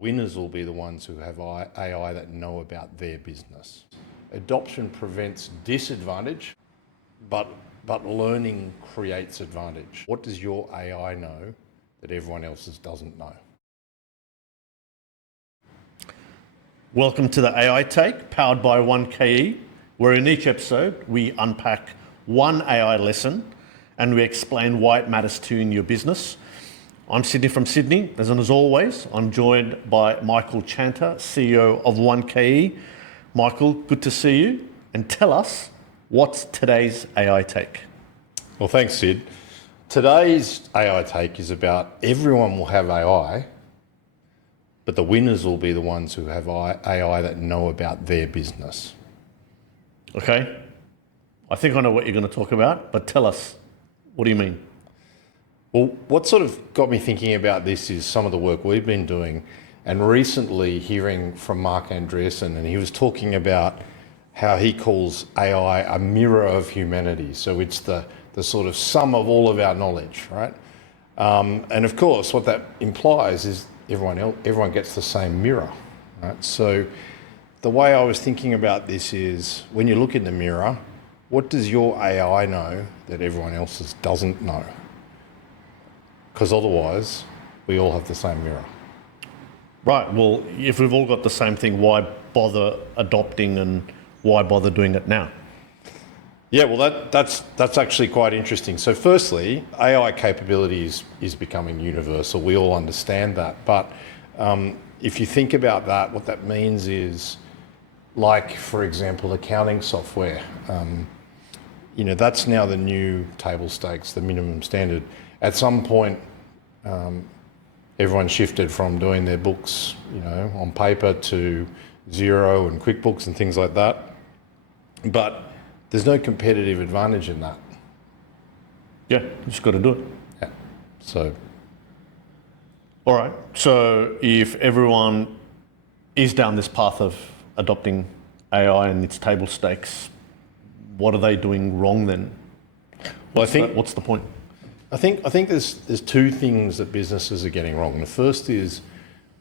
Winners will be the ones who have AI that know about their business. Adoption prevents disadvantage, but learning creates advantage. What does your AI know that everyone else's doesn't know? Welcome to the AI Take, powered by 1KE, where in each episode we unpack one AI lesson and we explain why it matters to you in your business. I'm Sidney from Sydney, and as always, I'm joined by Michael Chanter, CEO of 1KE. Michael, good to see you, and tell us, what's today's AI Take? Well, thanks, Sid. Today's AI Take is about everyone will have AI, but the winners will be the ones who have AI that know about their business. Okay, I think I know what you're going to talk about, but tell us, what do you mean? Well, what sort of got me thinking about this is some of the work we've been doing, and recently hearing from Mark Andreessen, and he was talking about how he calls AI a mirror of humanity. So it's the sort of sum of all of our knowledge, right? And of course, what that implies is everyone gets the same mirror, right? So the way I was thinking about this is, when you look in the mirror, what does your AI know that everyone else's doesn't know? Because otherwise, we all have the same mirror. Right, well, if we've all got the same thing, why bother adopting and why bother doing it now? Yeah, well, that's actually quite interesting. So firstly, AI capability is becoming universal. We all understand that. But if you think about that, what that means is, like, for example, accounting software, that's now the new table stakes, the minimum standard. At some point, everyone shifted from doing their books, on paper to Xero and QuickBooks and things like that. But there's no competitive advantage in that. Yeah, you just got to do it. Yeah. So. All right. So if everyone is down this path of adopting AI and its table stakes, what are they doing wrong then? What's the point? I think there's two things that businesses are getting wrong. The first is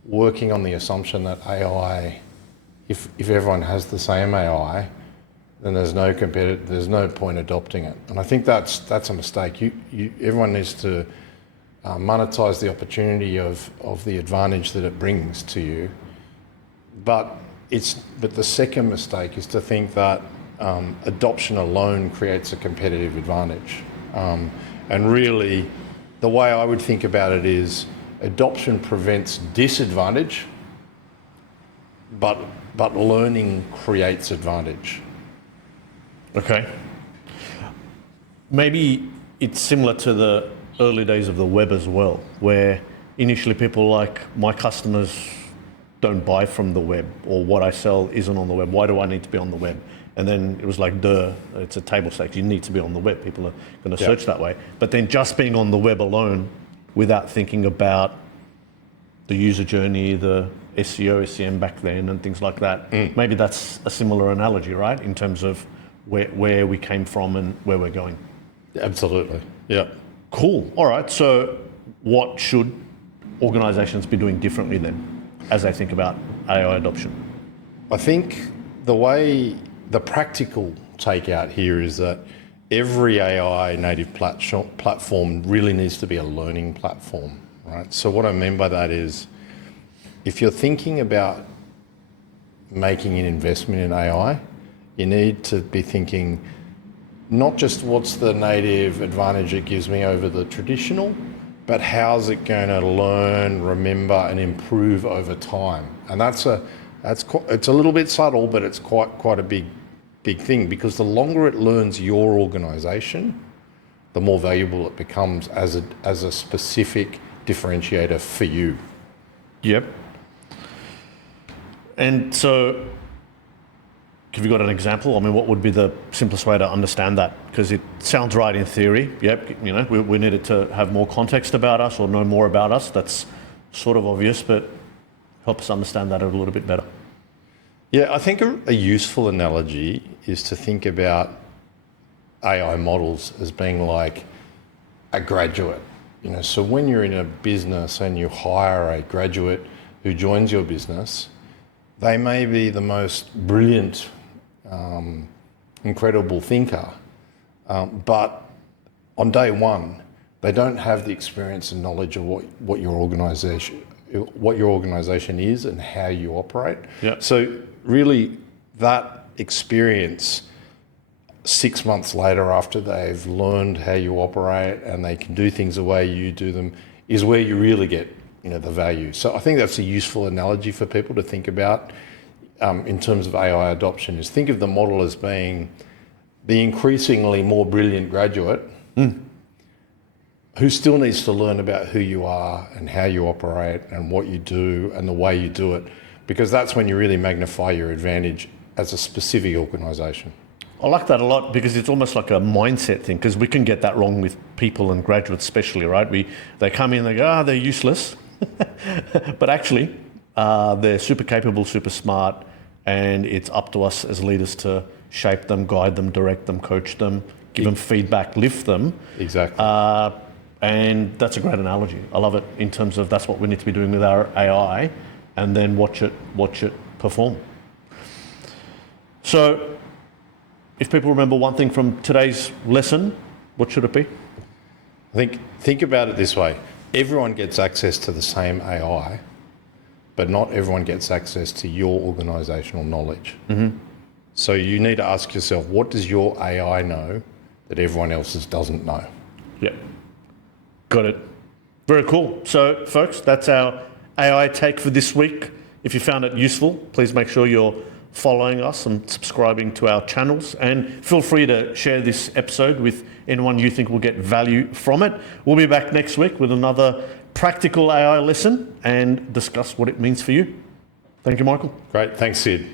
working on the assumption that AI, if everyone has the same AI, then there's no point adopting it. And I think that's a mistake. Everyone needs to monetize the opportunity of the advantage that it brings to you. But the second mistake is to think that adoption alone creates a competitive advantage. And really, the way I would think about it is adoption prevents disadvantage, but learning creates advantage. Okay. Maybe it's similar to the early days of the web as well, where initially people were like, my customers don't buy from the web, or what I sell isn't on the web. Why do I need to be on the web? And then it was like, duh, it's a table stakes. You need to be on the web. People are going to search that way. But then just being on the web alone without thinking about the user journey, the SEO, SEM back then and things like that, maybe that's a similar analogy, right? In terms of where we came from and where we're going. Absolutely. Yeah. Cool. All right. So what should organizations be doing differently then as they think about AI adoption? I think the practical takeout here is that every AI native platform really needs to be a learning platform, right? So what I mean by that is, if you're thinking about making an investment in AI, you need to be thinking not just what's the native advantage it gives me over the traditional, but how's it going to learn, remember, and improve over time. And it's a little bit subtle, but it's quite a big thing, because the longer it learns your organization, the more valuable it becomes as a specific differentiator for you. Yep. And so, have you got an example? I mean, what would be the simplest way to understand that? Because it sounds right in theory. Yep, we needed to have more context about us or know more about us. That's sort of obvious, but help us understand that a little bit better. Yeah, I think a useful analogy is to think about AI models as being like a graduate. So when you're in a business and you hire a graduate, who joins your business, they may be the most brilliant, incredible thinker, but on day one, they don't have the experience and knowledge of what your organisation is and how you operate. Yep. So really, that experience 6 months later, after they've learned how you operate and they can do things the way you do them, is where you really get the value. So I think that's a useful analogy for people to think about in terms of AI adoption. Is think of the model as being the increasingly more brilliant graduate who still needs to learn about who you are and how you operate and what you do and the way you do it, because that's when you really magnify your advantage as a specific organisation. I like that a lot because it's almost like a mindset thing, because we can get that wrong with people and graduates especially, right? They come in, they go, they're useless. But actually, they're super capable, super smart, and it's up to us as leaders to shape them, guide them, direct them, coach them, give them feedback, lift them. Exactly. And that's a great analogy. I love it in terms of that's what we need to be doing with our AI, and then watch it perform. So, if people remember one thing from today's lesson, what should it be? Think about it this way. Everyone gets access to the same AI, but not everyone gets access to your organisational knowledge. Mm-hmm. So you need to ask yourself, what does your AI know that everyone else's doesn't know? Yeah. Got it. Very cool. So, folks, that's our AI take for this week. If you found it useful, please make sure you're following us and subscribing to our channels, and feel free to share this episode with anyone you think will get value from it. We'll be back next week with another practical AI lesson and discuss what it means for you. Thank you, Michael. Great. Thanks, Sid.